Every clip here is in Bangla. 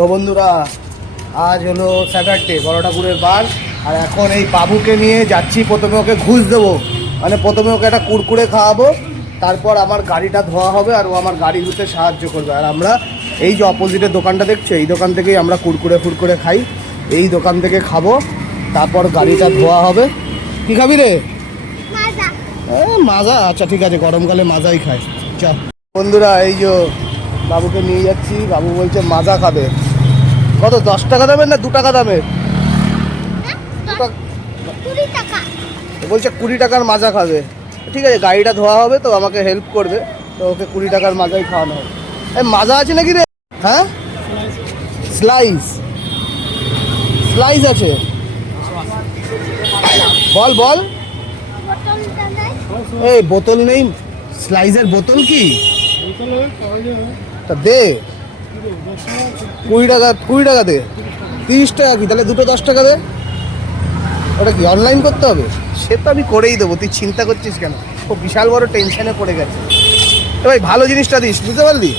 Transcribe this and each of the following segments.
তো বন্ধুরা আজ হলো স্যাটারডে বড় ঠাকুরের বার আর এখন এই বাবুকে নিয়ে যাচ্ছি প্রথমে ওকে ঘুষ দেবো। মানে প্রথমে ওকে একটা কুরকুরে খাওয়াবো তারপর আমার গাড়িটা ধোয়া হবে আর ও আমার গাড়ি ধুতে সাহায্য করবে। আর আমরা এই যে অপোজিটের দোকানটা দেখছ এই দোকান থেকেই আমরা কুরকুরে ফুরকুরে খাই। এই দোকান থেকে খাব তারপর গাড়িটা ধোয়া হবে। কি খাবি রে? মাজা। মাজা? আচ্ছা ঠিক আছে গরমকালে মাজাই খায় চ। বন্ধুরা এই যে বাবুকে নিয়ে যাচ্ছি বাবু বলছে মাজা খাবে। কত দশ টাকা দামের না দু টাকা দামের? বলছে কুড়ি টাকার মাজা খাবে। ঠিক আছে গাড়িটা ধোয়া হবে তো আমাকে হেল্প করবে তো ওকে কুড়ি টাকার মাজাই খাওয়ানো হবে। এই মাজা আছে নাকি রে? হ্যাঁ? স্লাইস স্লাইস আছে। বল বল। এই বোতল নেই। স্লাইসের বোতল কি? তা দে। কুড়ি টাকা কুড়ি টাকা দে তিরিশ টাকা কি? তাহলে দুটো দশ টাকা দে। ওটা কি অনলাইন করতে হবে? সে তো আমি করেই দেবো, তুই চিন্তা করছিস কেন? ও বিশাল বড় টেনশনে পড়ে গেছে। এ ভাই, ভালো জিনিসটা দিস, বুঝতে পারলি?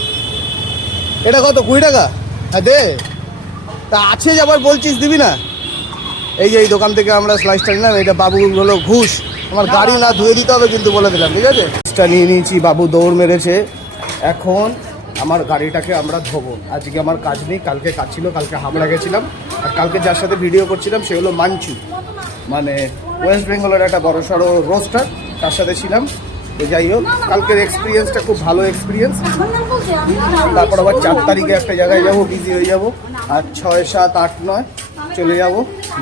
এটা কত, কুড়ি টাকা? হ্যাঁ দে। তা আছে যে আবার বলছিস, দিবি না? এই যে এই দোকান থেকে আমরা স্লাইসটা নিলাম, এটা বাবু হলো ঘুষ। আমার গাড়ি না ধুয়ে দিতে হবে কিন্তু বলে দিলাম, ঠিক আছে? নিয়ে নিয়েছি, বাবু দৌড় মেরেছে। এখন আমার গাড়িটাকে আমরা ধোবো। আজকে আমার কাজ নেই, কালকে কাজ ছিল, কালকে হাবড়া গেছিলাম। আর কালকে যার সাথে ভিডিও করছিলাম, সে হলো মাঞ্চু। মানে ওয়েস্ট বেঙ্গলের একটা বড় সড়ো রোস্টার তার সাথে ছিলাম। তো যাই হোক, কালকের এক্সপিরিয়েন্সটা খুব ভালো এক্সপিরিয়েন্স তারপর আবার চার তারিখে একটা জায়গায় যাব বিজি হয়ে যাব। আর ছয়, সাত, আট, নয় চলে যাব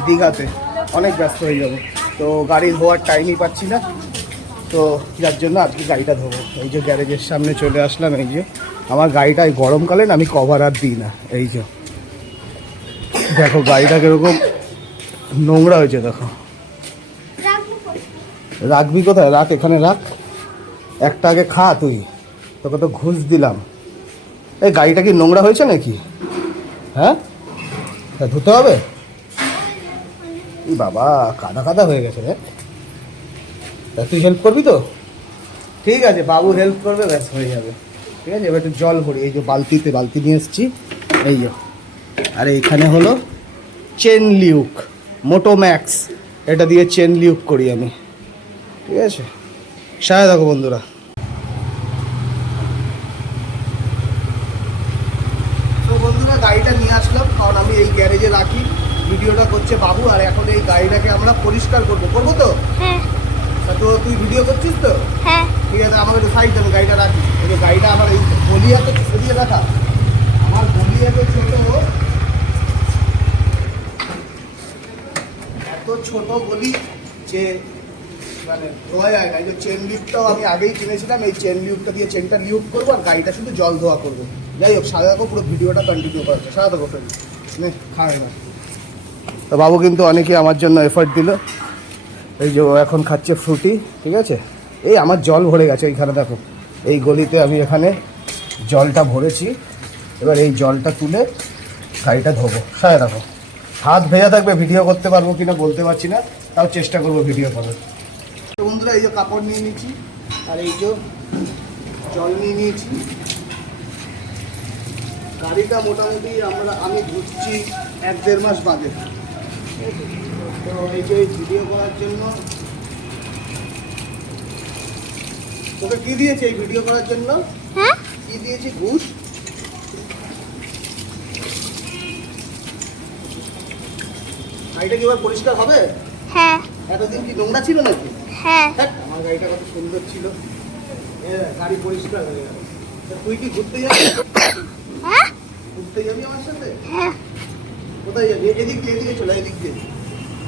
দীঘাতে। অনেক ব্যস্ত হয়ে যাব। তো গাড়ি ধোয়ার টাইমই পাচ্ছি না। তো যার জন্য আজকে গাড়িটা ধোবো এই যে গ্যারেজের সামনে চলে আসলাম, এই যে। আমার গাড়িটা এই গরমকালে আমি কভার আর দিই না, এই যে। দেখো গাড়িটা কীরকম নোংরা হয়েছে, দেখো। রাখবি কোথায়? রাখ, এখানে রাখ। একটা আগে খা তুই। তোকে তো ঘুষ দিলাম। এই গাড়িটা কি নোংরা হয়েছে নাকি? হ্যাঁ? ধুতে হবে? বাবা, কাদা কাদা হয়ে গেছে রে। তা তুই হেল্প করবি তো? ঠিক আছে বাবু হেল্প করবে ব্যাস হয়ে যাবে। ঠিক আছে এবার একটু জল ভরি। এই যে বালতিতে বালতি নিয়ে এসেছি। এই যে। আর এইখানে হলো চেন লিউক মোটো ম্যাক্স এটা দিয়ে চেন লিউক করি আমি। ঠিক আছে? সায় দেখো বন্ধুরা। তো বন্ধুরা গাড়িটা নিয়ে আসলাম কারণ আমি এই গ্যারেজে রাখি। ভিডিওটা করছে বাবু আর এখন এই গাড়িটাকে আমরা পরিষ্কার করব। করব তো? হ্যাঁ। তা তুই ভিডিও করছিস তো? হ্যাঁ। ঠিক আছে আমাকে একটু সাইড দেবে গাড়িটা রাখি এই গাড়িটা আমার এই গলিয়াতে সরিয়ে রাখা। আমার গলিয়াতে ছোট এত ছোট গলি যে মানে ধোয়া যায় না। এই যে চেন লিউকটাও আমি আগেই কিনেছিলাম এই চেন লিউকটা দিয়ে চেনটা লিউক করব আর গাড়িটা শুধু জল ধোয়া করব। যাই হোক সাদা পুরো ভিডিওটা কন্টিনিউ করা সাদা ফ্রেন্ড নে খায় না। তো বাবু কিন্তু অনেকেই আমার জন্য এফার্ট দিল। এই যে এখন খাচ্ছে ফ্রুটি, ঠিক আছে? এই আমার জল ভরে গেছে এইখানে দেখো। এই গলিতে আমি এখানে জলটা ভরেছি। এবার এই জলটা তুলে গাড়িটা ধোবো। সায় দেখো। হাত ভেজা থাকবে, ভিডিও করতে পারব কিনা বলতে পারছি না, তাও চেষ্টা করব ভিডিও করার। বন্ধুরা, এই যে কাপড় নিয়ে নিয়েছি, আর এই যে জল নিয়ে নিয়েছি। গাড়িটা মোটামুটি আমরা, আমি ঘুরছি এক দেড় মাস বাদে? তো ভিডিও করার জন্য। তোকে কি দিয়েছে এই ভিডিও করার জন্য? হ্যাঁ? কি দিয়েছি ঘুষ? গাড়িটা কি এবার পরিষ্কার হবে? হ্যাঁ। এতদিন কি নোংরা ছিল নাকি? হ্যাঁ। আমার গাড়িটা কত সুন্দর ছিল। গাড়ি পরিষ্কার হয়ে গেল। তা তুই কি ঘুরতে যাবি? হ্যাঁ? ঘুরতে যাবি আমার সাথে? হ্যাঁ। কোথায় যাবি? এদিক দিয়ে এদিকে চলে এদিক দিয়ে।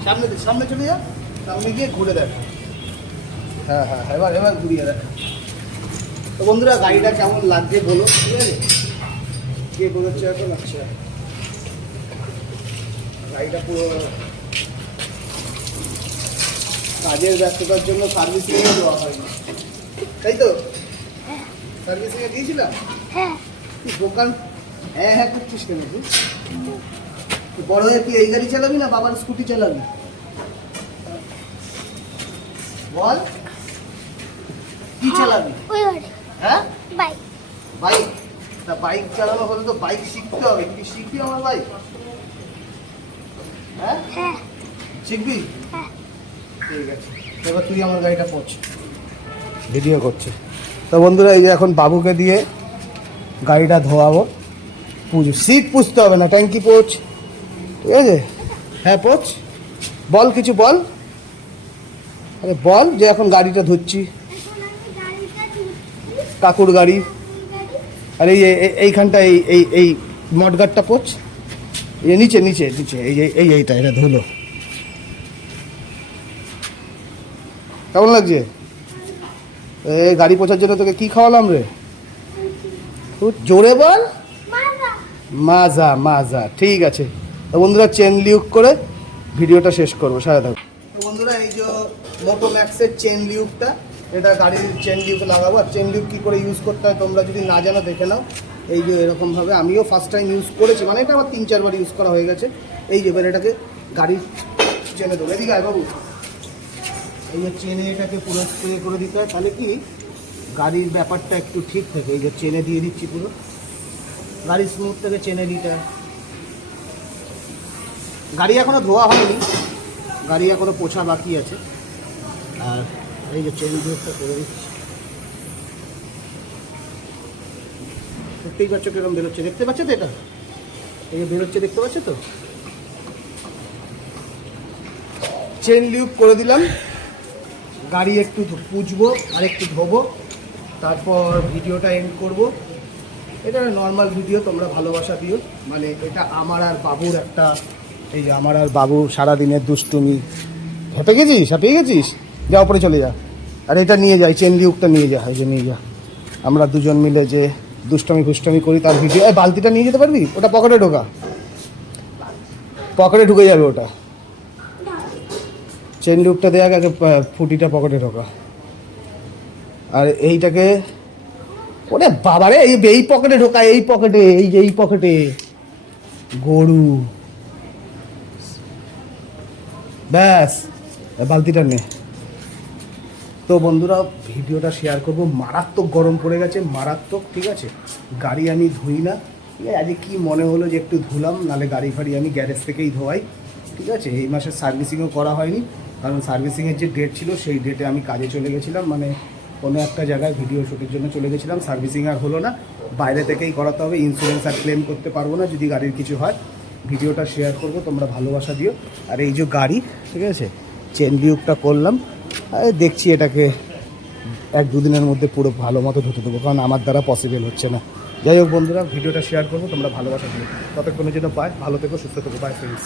সামনে সামনে চলে যা সামনে গিয়ে ঘুরে দেখ। হ্যাঁ হ্যাঁ এবার এবার ঘুরিয়ে দেখ। তো বন্ধুরা গাড়িটা কেমন লাগছে বলো ঠিক আছে? কে বলেছে এখন আচ্ছা গাড়িটা পুরো কাজের ব্যস্ততার জন্য সার্ভিসিংয়ে দেওয়া হয়নি। তাই তো? সার্ভিসিংয়ে দিয়েছিলাম হ্যাঁ। দোকান? হ্যাঁ হ্যাঁ করছিস কেন তুই? বড় হয়ে তুই এই গাড়ি চালাবি না বাবার স্কুটি চালাবি? বল। কি চালাবি? হ্যাঁ? By bike? তা বাইক চালানো হলে তো বাইক শিখতে হবে। তুই কি শিখবি আমার বাইক? হ্যাঁ? হ্যাঁ। শিখবি? হ্যাঁ। ঠিক আছে। এবার তুই আমার গাড়িটা পৌঁছ ভিডিও করছে। তো বন্ধুরা এই যে এখন বাবুকে দিয়ে গাড়িটা ধোয়াবো। পুজো সিট পুষতে হবে না ট্যাঙ্কি পোচ। ঠিক আছে হ্যাঁ পোচ বল কিছু বল। আরে বল যে এখন গাড়িটা ধুচ্ছি কাকুর গাড়ি। আর এই এই- এই- এইখানটা এই এই এই মডগার্ডটা পোচ এই নিচে নিচে নিচে এই এই এইটা এটা ধুলো। কেমন লাগছে? এই গাড়ি পোছার জন্য তোকে কি খাওয়ালাম রে? জোরে বল। মাজা মাজা ঠিক আছে। বন্ধুরা চেন লিউক করে ভিডিওটা শেষ করব সারা থাকো বন্ধুরা, এই যে মোটো ম্যাক্সের চেন লিউকটা এটা গাড়ির চেন লিউক লাগাবো। আর চেন লিউক কী করে ইউজ করতে হয় তোমরা যদি না জানো, দেখে নাও। এই যে এরকমভাবে আমিও ফার্স্ট টাইম ইউজ করেছি মানে এটা আমার তিন চারবার ইউজ করা হয়ে গেছে। এই যে এবার এটাকে গাড়ির চেনে দেবো এদিকে আয় বাবু। এই যে চেনে এটাকে পুরো স্প্রে করে দিতে হয়, তাহলে কি? গাড়ির ব্যাপারটা একটু ঠিক থাকে। এই যে চেনে দিয়ে দিচ্ছি পুরো। গাড়ি স্মুথ থেকে চেনে দিতে হয়। গাড়ি এখনও ধোয়া হয়নি। গাড়ি এখনও পোছা বাকি আছে। আর এই যে চেন দিয়েটা করে দিচ্ছি। দেখতেই পাচ্ছ কীরকম বেরোচ্ছে। দেখতে পাচ্ছ তো এটা? এই যে বেরোচ্ছে, দেখতে পাচ্ছ তো? চেন লিউক করে দিলাম। গাড়ি একটু পুছবো আর একটু ধোবো। তারপর ভিডিওটা এন্ড করব। এটা নর্মাল ভিডিও তোমরা ভালোবাসা দিও। মানে এটা আমার আর বাবুর একটা এই যে আমার আর বাবু সারাদিনের দুষ্টুমি। হেঁপে গেছিস? হাঁপিয়ে গেছিস? যা, উপরে চলে যা। আর এটা নিয়ে যাই চেন লিউকটা নিয়ে যা যে নিয়ে যা। আমরা দুজন মিলে যে দুষ্টমি, ফুষ্টমি করি, তার ভিডিও এই বালতিটা নিয়ে যেতে পারবি? ওটা পকেটে ঢোকা। পকেটে ঢুকে যাবে ওটা। চেন লিউকটা দেওয়া আগে ফুটিটা পকেটে ঢোকা। আর এইটাকে ওরে বাবারে, এই এই পকেটে ঢোকা, এই পকেটে, এই যে এই পকেটে। গরু। ব্যাস বালতিটা নে। তো বন্ধুরা, ভিডিওটা শেয়ার করব। মারাত্মক গরম পড়ে গেছে, মারাত্মক, ঠিক আছে? গাড়ি আমি ধুই না। ঠিক আছে, আজকে কী মনে হলো যে একটু ধুলাম, নালে গাড়ি ফাড়ি আমি গ্যারেজ থেকেই ধোয়াই। ঠিক আছে, এই মাসে সার্ভিসিংও করা হয়নি। কারণ সার্ভিসিংয়ের যে ডেট ছিল, সেই ডেটে আমি কাজে চলে গেছিলাম। মানে কোনো একটা জায়গায় ভিডিও শ্যুটের জন্য চলে গেছিলাম। সার্ভিসিং আর হলো না। বাইরে থেকেই করাতে হবে। ইন্স্যুরেন্স আর ক্লেম করতে পারব না যদি গাড়ির কিছু হয়। ভিডিওটা শেয়ার করব, তোমরা ভালোবাসা দিও। আর এই যে গাড়ি, ঠিক আছে? চেন বিউকটা করলাম। দেখছি এটাকে এক দুদিনের মধ্যে পুরো ভালো মতো ধুতে দেবো, কারণ আমার দ্বারা পসিবল হচ্ছে না। যাই হোক বন্ধুরা, ভিডিওটা শেয়ার করব, তোমরা ভালোবাসা দিও। ততক্ষণের জন্য পায় ভালো থেকো, সুস্থ থেকো বাই ফ্রেন্ডস